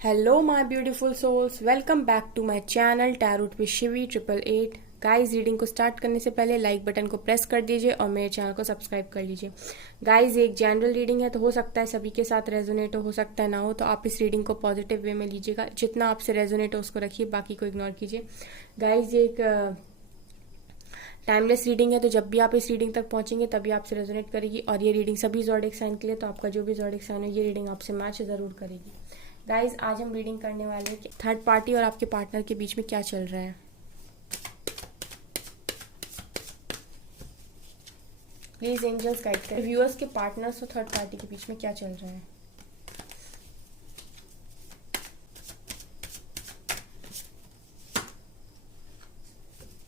Hello, my beautiful souls. Welcome back to my channel Tarot with Shivi 888. Guys reading को start करने से पहले like button को press कर दीजिए और मेरे चैनल को सब्सक्राइब कर लीजिए। गाइस एक जनरल रीडिंग है तो हो सकता है सभी के साथ रेजोनेट हो सकता है ना हो, तो आप इस रीडिंग को पॉजिटिव वे में लीजिएगा। जितना आपसे रेजोनेट हो उसको रखिए, बाकी को इग्नोर कीजिए। गाइस ये एक टाइमलेस रीडिंग है, तो जब भी आप इस रीडिंग तक पहुंचेंगे तभी आपसे रेजोनेट करेगी। और ये रीडिंग सभी ज़ोडिएक साइन के लिए, तो आपका जो भी ज़ोडिएक साइन है ये रीडिंग आपसे मैच जरूर करेगी। गाइज आज हम रीडिंग करने वाले हैं थर्ड पार्टी और आपके पार्टनर के बीच में क्या चल रहा है। प्लीज एंजल्स गाइड करें व्यूअर्स के पार्टनर्स और थर्ड पार्टी के बीच में क्या चल रहा है।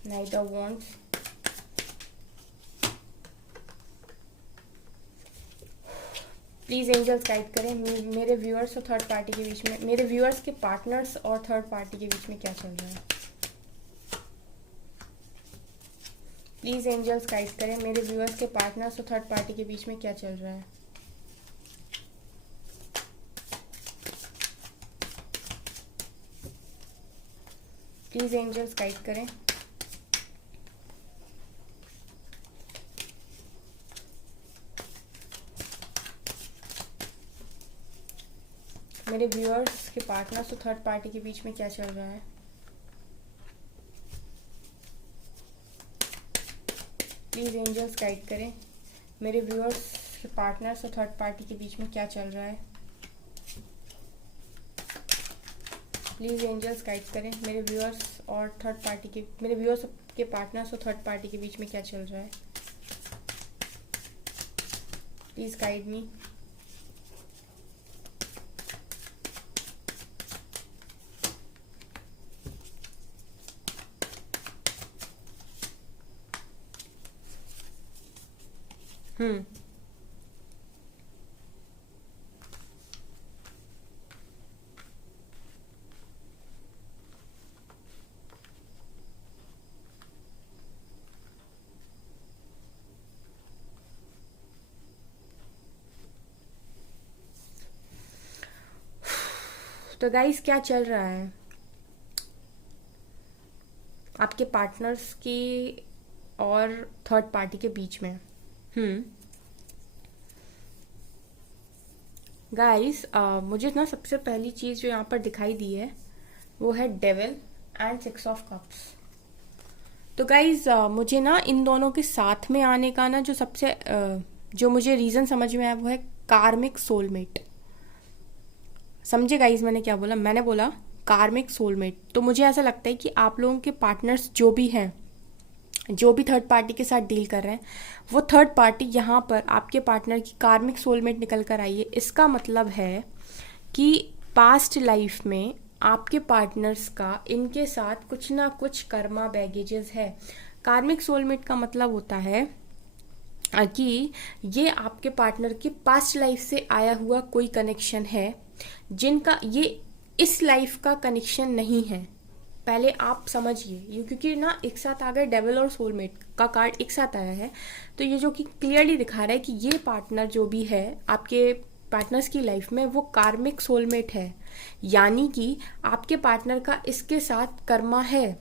Knight of wands, please angels guide करें मेरे व्यूअर्स और थर्ड पार्टी के बीच में, मेरे व्यूअर्स के पार्टनर्स और थर्ड पार्टी के बीच में क्या चल रहा है। प्लीज एंजल्स गाइड करें मेरे व्यूअर्स के पार्टनर्स और थर्ड पार्टी के बीच में क्या चल रहा है। प्लीज एंजल्स गाइड करें मेरे व्यूअर्स के पार्टनर्स और थर्ड पार्टी के बीच में क्या चल रहा है। प्लीज एंजल्स गाइड करें मेरे व्यूअर्स के पार्टनर्स और थर्ड पार्टी के बीच में क्या चल रहा है। प्लीज एंजल्स गाइड करें मेरे व्यूअर्स और थर्ड पार्टी के, मेरे व्यूअर्स के पार्टनर्स और थर्ड पार्टी के बीच में क्या चल रहा है। Please guide me. तो गाइस क्या चल रहा है आपके पार्टनर्स की और थर्ड पार्टी के बीच में। गाइस मुझे ना सबसे पहली चीज जो यहाँ पर दिखाई दी है वो है डेविल एंड 6 ऑफ कप्स। तो गाइज मुझे ना इन दोनों के साथ में आने का ना जो सबसे जो मुझे रीजन समझ में आया वो है कार्मिक सोलमेट। समझे गाइज मैंने क्या बोला, मैंने बोला कार्मिक सोलमेट। तो मुझे ऐसा लगता है कि आप लोगों के पार्टनर्स जो भी हैं, जो भी थर्ड पार्टी के साथ डील कर रहे हैं, वो थर्ड पार्टी यहाँ पर आपके पार्टनर की कार्मिक सोलमेट निकल कर आई है। इसका मतलब है कि पास्ट लाइफ में आपके पार्टनर्स का इनके साथ कुछ ना कुछ कर्मा बैगेजेस है। कार्मिक सोलमेट का मतलब होता है कि ये आपके पार्टनर के पास्ट लाइफ से आया हुआ कोई कनेक्शन है जिनका ये इस लाइफ का कनेक्शन नहीं है। पहले आप समझिए ये, क्योंकि ना एक साथ आ गए डेविल और सोलमेट का कार्ड एक साथ आया है, तो ये जो कि क्लियरली दिखा रहा है कि ये पार्टनर जो भी है आपके पार्टनर्स की लाइफ में वो कार्मिक सोलमेट है, यानी कि आपके पार्टनर का इसके साथ कर्मा है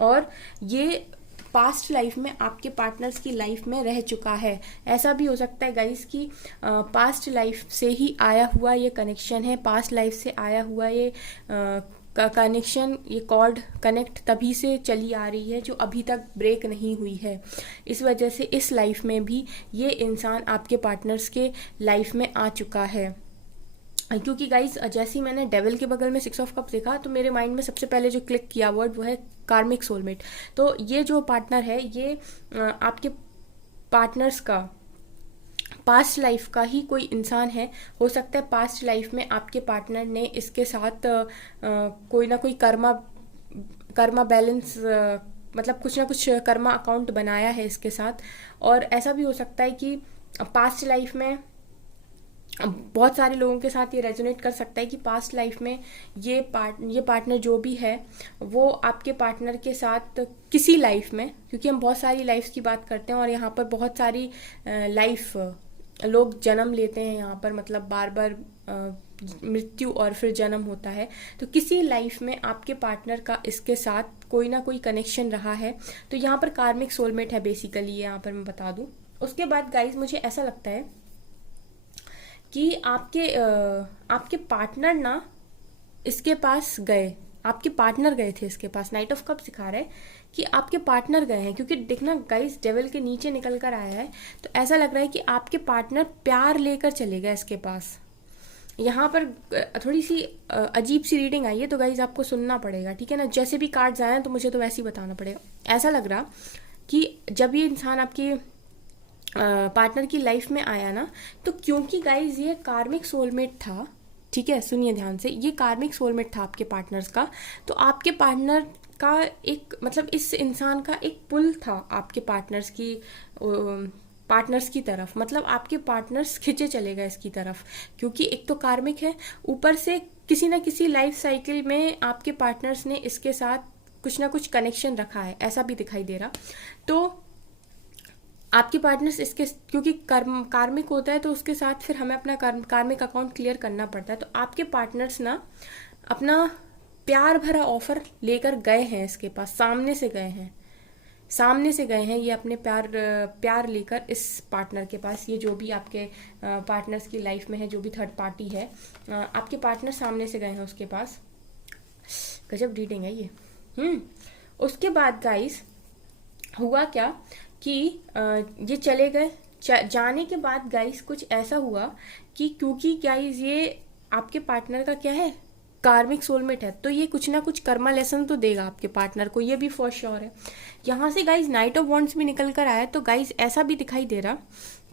और ये पास्ट लाइफ में आपके पार्टनर्स की लाइफ में रह चुका है। ऐसा भी हो सकता है गाइस कि पास्ट लाइफ से ही आया हुआ ये कनेक्शन है, पास्ट लाइफ से आया हुआ ये कनेक्शन, ये कॉर्ड कनेक्ट तभी से चली आ रही है जो अभी तक ब्रेक नहीं हुई है। इस वजह से इस लाइफ में भी ये इंसान आपके पार्टनर्स के लाइफ में आ चुका है। क्योंकि गाइज जैसे ही मैंने डेविल के बगल में 6 ऑफ कप देखा तो मेरे माइंड में सबसे पहले जो क्लिक किया वर्ड वो है कार्मिक सोलमेट। तो ये जो पार्टनर है ये आपके पार्टनर्स का पास्ट लाइफ का ही कोई इंसान है। हो सकता है पास्ट लाइफ में आपके पार्टनर ने इसके साथ कोई ना कोई कर्मा बैलेंस, मतलब कुछ ना कुछ कर्मा अकाउंट बनाया है इसके साथ। और ऐसा भी हो सकता है कि पास्ट लाइफ में बहुत सारे लोगों के साथ ये रेजोनेट कर सकता है कि पास्ट लाइफ में ये पार्टनर जो भी है वो आपके पार्टनर के साथ किसी लाइफ में, क्योंकि हम बहुत सारी लाइफ की बात करते हैं और यहाँ पर बहुत सारी लाइफ लोग जन्म लेते हैं यहाँ पर, मतलब बार बार मृत्यु और फिर जन्म होता है। तो किसी लाइफ में आपके पार्टनर का इसके साथ कोई ना कोई कनेक्शन रहा है, तो यहाँ पर कार्मिक सोलमेट है बेसिकली, यहाँ पर मैं बता दूं। उसके बाद गाइज मुझे ऐसा लगता है कि आपके पार्टनर ना इसके पास गए, आपके पार्टनर गए थे इसके पास। नाइट ऑफ कप सिखा रहा है कि आपके पार्टनर गए हैं, क्योंकि देखना गाइस डेविल के नीचे निकल कर आया है, तो ऐसा लग रहा है कि आपके पार्टनर प्यार लेकर चले गए इसके पास। यहाँ पर थोड़ी सी अजीब सी रीडिंग आई है, तो गाइज आपको सुनना पड़ेगा, ठीक है ना। जैसे भी कार्ड्स आए हैं तो मुझे तो वैसे ही बताना पड़ेगा। ऐसा लग रहा कि जब ये इंसान आपकी पार्टनर की लाइफ में आया ना, तो क्योंकि गाइज ये कार्मिक सोलमेट था, ठीक है, सुनिए ध्यान से, ये कार्मिक सोलमेट था आपके पार्टनर्स का, तो आपके पार्टनर का एक मतलब इस इंसान का एक पुल था आपके पार्टनर्स की तरफ, मतलब आपके पार्टनर्स खिंचे चले गए इसकी तरफ, क्योंकि एक तो कार्मिक है, ऊपर से किसी ना किसी लाइफ साइकिल में आपके पार्टनर्स ने इसके साथ कुछ ना कुछ कनेक्शन रखा है, ऐसा भी दिखाई दे रहा। तो आपके पार्टनर्स इसके, क्योंकि कार्मिक होता है तो उसके साथ फिर हमें अपना कार्मिक अकाउंट क्लियर करना पड़ता है। तो आपके पार्टनर्स ना अपना प्यार भरा ऑफर लेकर गए हैं इसके पास, सामने से गए हैं ये अपने प्यार लेकर इस पार्टनर के पास। ये जो भी आपके पार्टनर्स की लाइफ में है, जो भी थर्ड पार्टी है, आपके पार्टनर सामने से गए हैं उसके पास। गजब रीडिंग है ये। उसके बाद गाइस हुआ क्या कि ये चले गए, जाने के बाद गाइस कुछ ऐसा हुआ कि क्योंकि गाइस ये आपके पार्टनर का क्या है, कार्मिक सोलमेट है, तो ये कुछ ना कुछ कर्मा लेसन तो देगा आपके पार्टनर को, ये भी फॉर श्योर है। यहाँ से गाइस नाइट ऑफ वॉन्ड्स भी निकल कर आया, तो गाइस ऐसा भी दिखाई दे रहा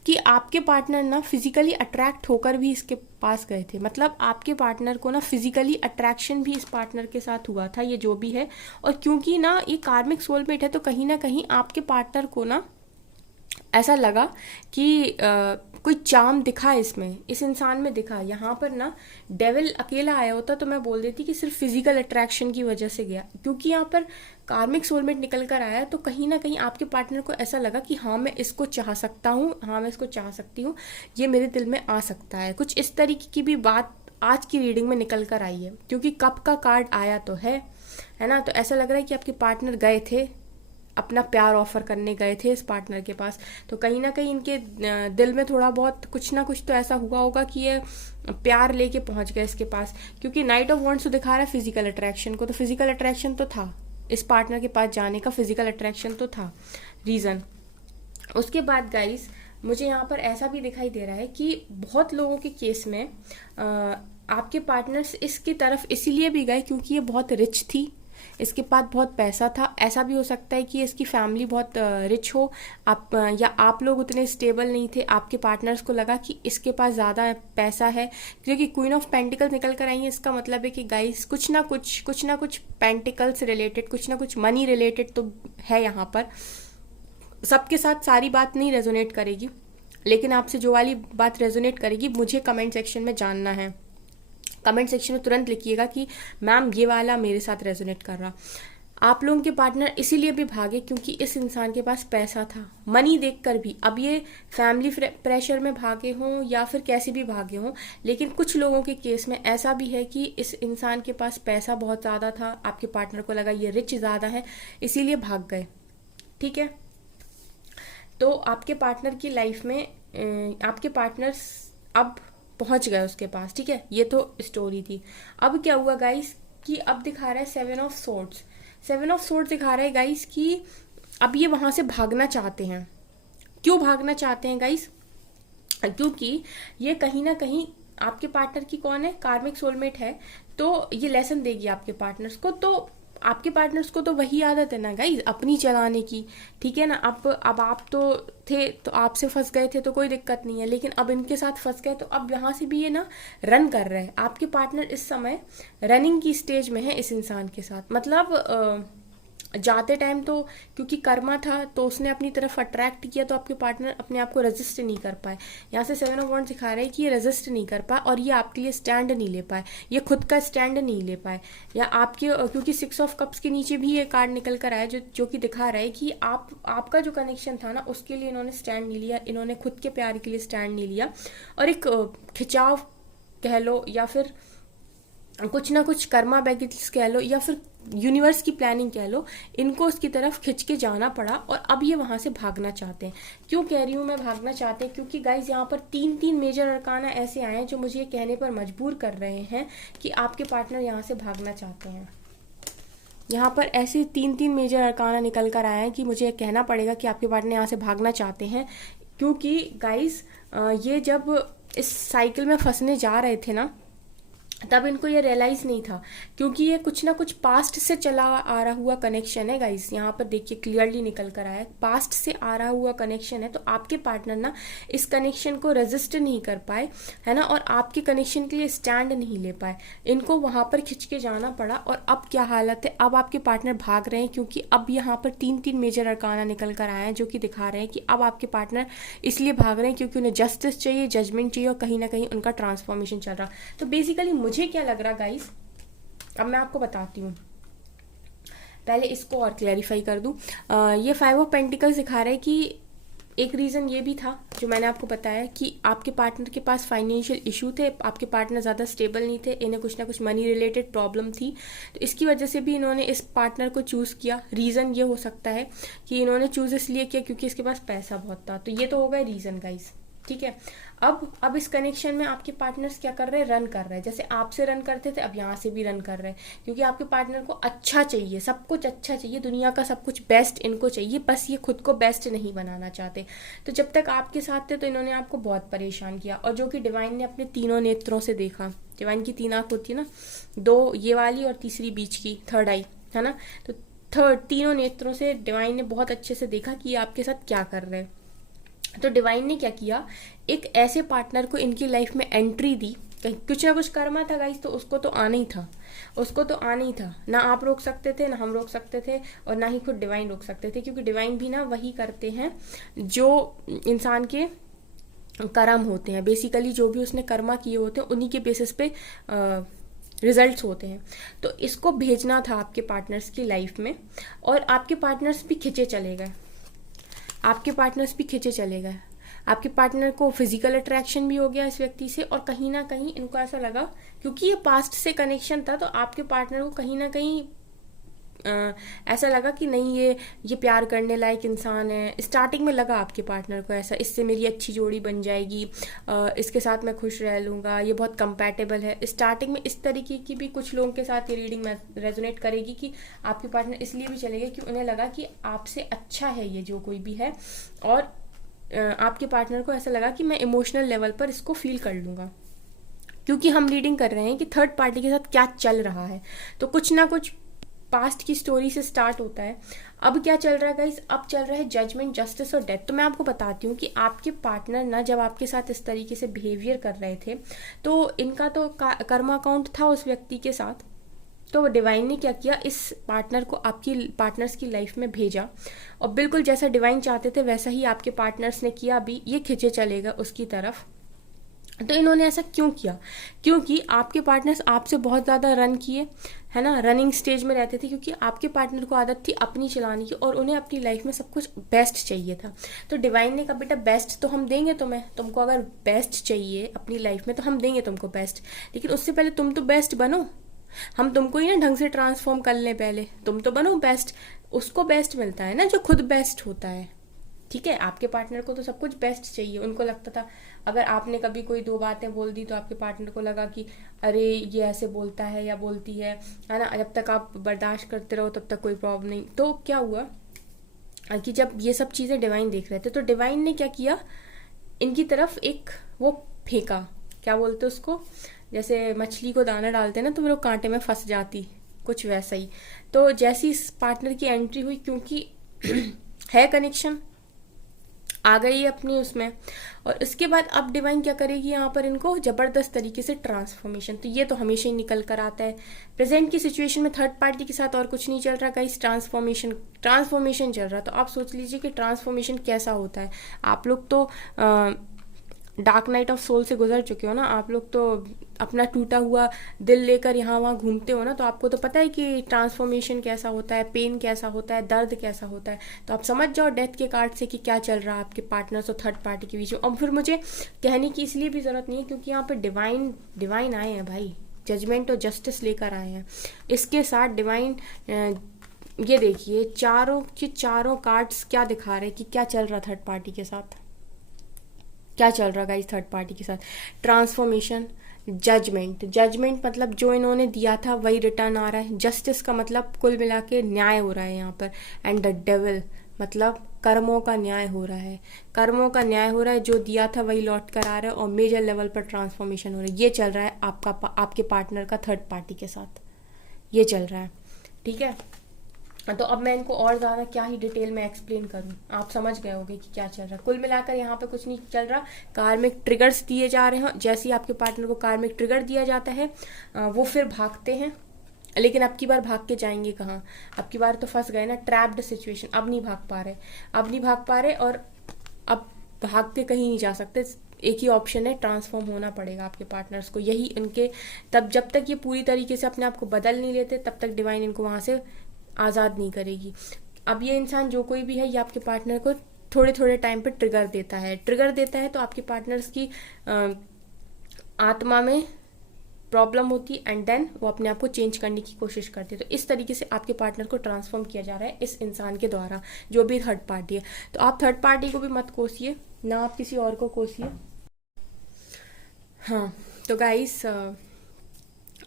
कि आपके पार्टनर ना फिजिकली अट्रैक्ट होकर भी इसके पास गए थे, मतलब आपके पार्टनर को ना फिजिकली अट्रैक्शन भी इस पार्टनर के साथ हुआ था, ये जो भी है। और क्योंकि ना ये कार्मिक सोलमेट है, तो कहीं ना कहीं आपके पार्टनर को ना ऐसा लगा कि कोई चार्म दिखा इसमें, इस इंसान में दिखा। यहाँ पर ना डेविल अकेला आया होता तो मैं बोल देती कि सिर्फ फिजिकल अट्रैक्शन की वजह से गया, क्योंकि यहाँ पर कार्मिक सोलमेट निकल कर आया, तो कहीं ना कहीं आपके पार्टनर को ऐसा लगा कि हाँ मैं इसको चाह सकता हूँ, हाँ मैं इसको चाह सकती हूँ, ये मेरे दिल में आ सकता है। कुछ इस तरीके की भी बात आज की रीडिंग में निकल कर आई है, क्योंकि कप का कार्ड आया तो है ना। तो ऐसा लग रहा है कि आपके पार्टनर गए थे, अपना प्यार ऑफर करने गए थे इस पार्टनर के पास, तो कहीं ना कहीं इनके दिल में थोड़ा बहुत कुछ ना कुछ तो ऐसा हुआ होगा कि ये प्यार लेके पहुंच गए इसके पास। क्योंकि नाइट ऑफ वॉन्ड्स तो दिखा रहा है फिजिकल अट्रैक्शन को, तो फिजिकल अट्रैक्शन तो था, इस पार्टनर के पास जाने का फिजिकल अट्रैक्शन तो था रीजन। उसके बाद गाइस मुझे यहाँ पर ऐसा भी दिखाई दे रहा है कि बहुत लोगों के केस में आपके पार्टनर्स इसकी तरफ इसीलिए भी गए क्योंकि ये बहुत रिच थी, इसके पास बहुत पैसा था। ऐसा भी हो सकता है कि इसकी फैमिली बहुत रिच हो, या आप लोग उतने स्टेबल नहीं थे, आपके पार्टनर्स को लगा कि इसके पास ज़्यादा पैसा है, क्योंकि क्वीन ऑफ पेंटिकल्स निकल कर आई है। इसका मतलब है कि गाइस कुछ ना कुछ पेंटिकल्स रिलेटेड, कुछ ना कुछ मनी रिलेटेड तो है यहाँ पर। सबके साथ सारी बात नहीं रेजोनेट करेगी, लेकिन आपसे जो वाली बात रेजोनेट करेगी मुझे कमेंट सेक्शन में जानना है। कमेंट सेक्शन में तुरंत लिखिएगा कि मैम ये वाला मेरे साथ रेजोनेट कर रहा। आप लोगों के पार्टनर इसीलिए भी भागे क्योंकि इस इंसान के पास पैसा था, मनी देखकर भी। अब ये फैमिली प्रेशर में भागे हों या फिर कैसे भी भागे हों, लेकिन कुछ लोगों के केस में ऐसा भी है कि इस इंसान के पास पैसा बहुत ज़्यादा था, आपके पार्टनर को लगा ये रिच ज़्यादा है, इसीलिए भाग गए। ठीक है, तो आपके पार्टनर की लाइफ में आपके पार्टनर्स अब पहुंच गए उसके पास। ठीक है, ये तो स्टोरी थी। अब क्या हुआ गाइस कि अब दिखा रहा है 7 ऑफ सोर्ड्स। 7 ऑफ सोर्ड्स दिखा रहा है गाइस कि अब ये वहां से भागना चाहते हैं। क्यों भागना चाहते हैं गाइस? क्योंकि ये कहीं ना कहीं आपके पार्टनर की कौन है, कार्मिक सोलमेट है, तो ये लेसन देगी आपके पार्टनर्स को। तो आपके पार्टनर्स को तो वही आदत है ना गाइज अपनी चलाने की। ठीक है ना, अब आप तो थे तो आपसे फंस गए थे तो कोई दिक्कत नहीं है, लेकिन अब इनके साथ फंस गए तो अब यहाँ से भी ये ना रन कर रहे हैं। आपके पार्टनर इस समय रनिंग की स्टेज में है इस इंसान के साथ। मतलब जाते टाइम तो क्योंकि कर्मा था तो उसने अपनी तरफ अट्रैक्ट किया, तो आपके पार्टनर अपने आप को रेजिस्ट नहीं कर पाए। यहाँ से 7 ऑफ वॉन्ड्स सिखा रहे हैं कि ये रेजिस्ट नहीं कर पाए और ये आपके लिए स्टैंड नहीं ले पाए, ये खुद का स्टैंड नहीं ले पाए। या आपके क्योंकि 6 ऑफ कप्स के नीचे भी ये कार्ड निकल कर आया जो कि दिखा रहा है कि आपका जो कनेक्शन था ना उसके लिए इन्होंने स्टैंड नहीं लिया, इन्होंने खुद के प्यार के लिए स्टैंड नहीं लिया, और एक खिंचाव कह लो, या फिर कुछ ना कुछ कर्मा बैगेज कह लो, या फिर यूनिवर्स की प्लानिंग कह लो, इनको उसकी तरफ खिंच के जाना पड़ा और अब ये वहां से भागना चाहते हैं। क्यों कह रही हूँ मैं भागना चाहते हैं? क्योंकि गाइज यहाँ पर तीन तीन मेजर अरकाना ऐसे आए हैं जो मुझे ये कहने पर मजबूर कर रहे हैं कि आपके पार्टनर यहाँ से भागना चाहते हैं। यहाँ पर ऐसे तीन तीन मेजर अरकाना निकल कर आए हैं कि मुझे कहना पड़ेगा कि आपके पार्टनर यहाँ से भागना चाहते हैं। क्योंकि गाइज ये जब इस साइकिल में फंसने जा रहे थे ना, तब इनको ये रियलाइज नहीं था, क्योंकि ये कुछ ना कुछ पास्ट से चला आ रहा हुआ कनेक्शन है गाइस। यहाँ पर देखिए क्लियरली निकल कर आया है, पास्ट से आ रहा हुआ कनेक्शन है। तो आपके पार्टनर ना इस कनेक्शन को रेजिस्ट नहीं कर पाए, है ना, और आपके कनेक्शन के लिए स्टैंड नहीं ले पाए, इनको वहां पर खिंच के जाना पड़ा। और अब क्या हालत है, अब आपके पार्टनर भाग रहे हैं, क्योंकि अब यहाँ पर तीन तीन मेजर अरकाना निकल कर आए हैं जो कि दिखा रहे हैं कि अब आपके पार्टनर इसलिए भाग रहे हैं क्योंकि उन्हें जस्टिस चाहिए, जजमेंट चाहिए, और कहीं ना कहीं उनका ट्रांसफॉर्मेशन चल रहा। तो बेसिकली मुझे क्या लग रहा गाइस, अब मैं आपको बताती हूँ, पहले इसको और क्लैरिफाई कर दूं। ये 5 ऑफ पेंटिकल्स दिखा रहा है कि एक रीज़न ये भी था जो मैंने आपको बताया कि आपके पार्टनर के पास फाइनेंशियल इशू थे, आपके पार्टनर ज़्यादा स्टेबल नहीं थे, इन्हें कुछ ना कुछ मनी रिलेटेड प्रॉब्लम थी, तो इसकी वजह से भी इन्होंने इस पार्टनर को चूज़ किया। रीज़न ये हो सकता है कि इन्होंने चूज़ इसलिए किया क्योंकि इसके पास पैसा बहुत था। तो ये तो हो गया रीज़न गाइस, ठीक है। अब इस कनेक्शन में आपके पार्टनर्स क्या कर रहे हैं, रन कर रहे हैं, जैसे आपसे रन करते थे अब यहाँ से भी रन कर रहे हैं, क्योंकि आपके पार्टनर को अच्छा चाहिए, सब कुछ अच्छा चाहिए, दुनिया का सब कुछ बेस्ट इनको चाहिए, बस ये खुद को बेस्ट नहीं बनाना चाहते। तो जब तक आपके साथ थे तो इन्होंने आपको बहुत परेशान किया, और जो कि डिवाइन ने अपने तीनों नेत्रों से देखा। डिवाइन की 3 आंख होती है ना, 2 ये वाली और तीसरी बीच की, थर्ड आई, है ना। तो तीनों नेत्रों से डिवाइन ने बहुत अच्छे से देखा कि ये आपके साथ क्या कर रहे हैं। तो डिवाइन ने क्या किया, एक ऐसे पार्टनर को इनकी लाइफ में एंट्री दी। कुछ ना कुछ कर्मा था गाइस, तो उसको तो आना ही था, उसको तो आना ही था। ना आप रोक सकते थे, ना हम रोक सकते थे, और ना ही खुद डिवाइन रोक सकते थे, क्योंकि डिवाइन भी ना वही करते हैं जो इंसान के कर्म होते हैं। बेसिकली जो भी उसने कर्मा किए होते हैं उन्हीं के बेसिस पे रिजल्ट्स होते हैं। तो इसको भेजना था आपके पार्टनर्स की लाइफ में, और आपके पार्टनर्स भी खिंचे चले गए, आपके पार्टनर्स भी खिंचे चले गए। आपके पार्टनर को फिजिकल अट्रैक्शन भी हो गया इस व्यक्ति से, और कहीं ना कहीं इनको ऐसा लगा, क्योंकि ये पास्ट से कनेक्शन था, तो आपके पार्टनर को कहीं ना कहीं ऐसा लगा कि नहीं ये प्यार करने लायक इंसान है। स्टार्टिंग में लगा आपके पार्टनर को ऐसा, इससे मेरी अच्छी जोड़ी बन जाएगी, इसके साथ मैं खुश रह लूँगा, ये बहुत कंपैटिबल है। स्टार्टिंग में इस तरीके की भी कुछ लोगों के साथ ये रीडिंग में रेजोनेट करेगी कि आपके पार्टनर इसलिए भी चले गए कि उन्हें लगा कि आपसे अच्छा है ये जो कोई भी है, और आपके पार्टनर को ऐसा लगा कि मैं इमोशनल लेवल पर इसको फील कर लूँगा, क्योंकि हम रीडिंग कर रहे हैं कि थर्ड पार्टी के साथ क्या चल रहा है। तो कुछ ना कुछ पास्ट की स्टोरी से स्टार्ट होता है। अब क्या चल रहा है गाइस, अब चल रहा है जजमेंट, जस्टिस और डेथ। तो मैं आपको बताती हूँ कि आपके पार्टनर ना जब आपके साथ इस तरीके से बिहेवियर कर रहे थे, तो इनका तो कर्मा अकाउंट था उस व्यक्ति के साथ। तो डिवाइन ने क्या किया, इस पार्टनर को आपकी पार्टनर्स की लाइफ में भेजा, और बिल्कुल जैसा डिवाइन चाहते थे वैसा ही आपके पार्टनर्स ने किया। अभी ये खिंचे चलेगा उसकी तरफ। तो इन्होंने ऐसा क्यों किया, क्योंकि आपके पार्टनर्स आपसे बहुत ज़्यादा रन किए, है ना, रनिंग स्टेज में रहते थे, क्योंकि आपके पार्टनर को आदत थी अपनी चलाने की, और उन्हें अपनी लाइफ में सब कुछ बेस्ट चाहिए था। तो डिवाइन ने कहा बेटा बेस्ट तो हम देंगे तुम्हें, तुमको अगर बेस्ट चाहिए अपनी लाइफ में तो हम देंगे तुमको बेस्ट, लेकिन उससे पहले तुम तो बेस्ट बनो, हम तुमको ही ना ढंग से ट्रांसफॉर्म कर लें, पहले तुम तो बनो बेस्ट। उसको बेस्ट मिलता है ना जो खुद बेस्ट होता है, ठीक है। आपके पार्टनर को तो सब कुछ बेस्ट चाहिए। उनको लगता था अगर आपने कभी कोई 2 बातें बोल दी तो आपके पार्टनर को लगा कि अरे ये ऐसे बोलता है या बोलती है ना, जब तक आप बर्दाश्त करते रहो तब तक कोई प्रॉब्लम नहीं। तो क्या हुआ कि जब ये सब चीज़ें डिवाइन देख रहे थे, तो डिवाइन ने क्या किया, इनकी तरफ एक वो फेंका, क्या बोलते उसको, जैसे मछली को दाना डालते हैं ना तो वो कांटे में फंस जाती, कुछ वैसा ही। तो जैसी इस पार्टनर की एंट्री हुई, क्योंकि है कनेक्शन, आ गई अपनी उसमें, और उसके बाद अब डिवाइन क्या करेगी यहाँ पर, इनको जबरदस्त तरीके से ट्रांसफॉर्मेशन। तो ये तो हमेशा ही निकल कर आता है। प्रेजेंट की सिचुएशन में थर्ड पार्टी के साथ और कुछ नहीं चल रहा गाइस, ट्रांसफॉर्मेशन चल रहा। तो आप सोच लीजिए कि ट्रांसफॉर्मेशन कैसा होता है। आप लोग तो डार्क नाइट ऑफ सोल से गुजर चुके हो ना आप लोग, तो अपना टूटा हुआ दिल लेकर यहाँ वहाँ घूमते हो ना, तो आपको तो पता है कि ट्रांसफॉर्मेशन कैसा होता है, पेन कैसा होता है, दर्द कैसा होता है। तो आप समझ जाओ डेथ के कार्ड से कि क्या चल रहा है आपके पार्टनर्स और थर्ड पार्टी के बीच में। और फिर मुझे कहने की इसलिए भी ज़रूरत नहीं है क्योंकि यहाँ पर डिवाइन आए हैं भाई, जजमेंट और जस्टिस लेकर आए हैं। इसके साथ डिवाइन, ये देखिए चारों के चारों कार्ड्स क्या दिखा रहे हैं कि क्या चल रहा थर्ड पार्टी के साथ, क्या चल रहा गाइस थर्ड पार्टी के साथ। ट्रांसफॉर्मेशन, जजमेंट मतलब जो इन्होंने दिया था वही रिटर्न आ रहा है। जस्टिस का मतलब कुल मिला के न्याय हो रहा है यहाँ पर। एंड द डेविल मतलब कर्मों का न्याय हो रहा है, कर्मों का न्याय हो रहा है, जो दिया था वही लौट कर आ रहा है और मेजर लेवल पर ट्रांसफॉर्मेशन हो रहा है। ये चल रहा है आपके पार्टनर का थर्ड पार्टी के साथ, ये चल रहा है। ठीक है, तो अब मैं इनको और ज़्यादा क्या ही डिटेल में एक्सप्लेन करूं, आप समझ गए होंगे कि क्या चल रहा है। कुल मिलाकर यहाँ पे कुछ नहीं चल रहा, कार्मिक ट्रिगर्स दिए जा रहे हैं। जैसे ही आपके पार्टनर को कार्मिक ट्रिगर दिया जाता है वो फिर भागते हैं, लेकिन अब की बार भाग के जाएंगे कहाँ, अब की बार तो फंस गए ना, ट्रैप्ड सिचुएशन, अब नहीं भाग पा रहे और अब भाग के कहीं नहीं जा सकते। एक ही ऑप्शन है, ट्रांसफॉर्म होना पड़ेगा आपके पार्टनर्स को। यही इनके, तब जब तक ये पूरी तरीके से अपने आप को बदल नहीं लेते तब तक डिवाइन इनको वहां से आज़ाद नहीं करेगी। अब ये इंसान जो कोई भी है ये आपके पार्टनर को थोड़े थोड़े टाइम पे ट्रिगर देता है तो आपके पार्टनर्स की आत्मा में प्रॉब्लम होती है एंड देन वो अपने आप को चेंज करने की कोशिश करती है। तो इस तरीके से आपके पार्टनर को ट्रांसफॉर्म किया जा रहा है इस इंसान के द्वारा, जो भी थर्ड पार्टी है। तो आप थर्ड पार्टी को भी मत कोसिए, ना आप किसी और को कोसिए। हाँ, तो गाइस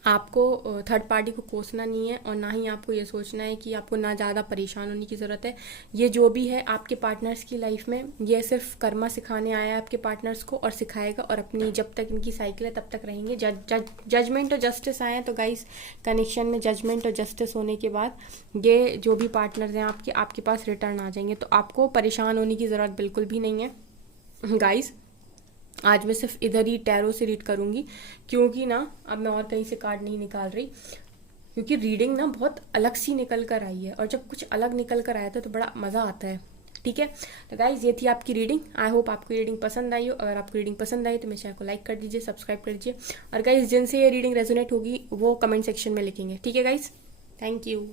आपको थर्ड पार्टी को कोसना नहीं है और ना ही आपको ये सोचना है कि आपको ना ज़्यादा परेशान होने की ज़रूरत है। ये जो भी है आपके पार्टनर्स की लाइफ में, ये सिर्फ कर्मा सिखाने आया है आपके पार्टनर्स को और सिखाएगा, और अपनी जब तक इनकी साइकिल है तब तक रहेंगे। जजमेंट और जस्टिस आए हैं, तो गाइस कनेक्शन में जजमेंट और जस्टिस होने के बाद ये जो भी पार्टनर्स हैं आपके पास रिटर्न आ जाएंगे। तो आपको परेशान होने की ज़रूरत बिल्कुल भी नहीं है गाइस। आज मैं सिर्फ इधर ही टैरो से रीड करूंगी क्योंकि ना अब मैं और कहीं से कार्ड नहीं निकाल रही, क्योंकि रीडिंग ना बहुत अलग सी निकल कर आई है और जब कुछ अलग निकल कर आया था तो बड़ा मज़ा आता है। ठीक है, तो गाइज ये थी आपकी रीडिंग। आई होप आपको रीडिंग पसंद आई हो। अगर आपको रीडिंग पसंद आई तो मेरे चैनल को लाइक कर दीजिए, सब्सक्राइब कर दीजिए, और गाइज जिनसे ये रीडिंग रेजोनेट होगी वो कमेंट सेक्शन में लिखेंगे। ठीक है गाइज, थैंक यू।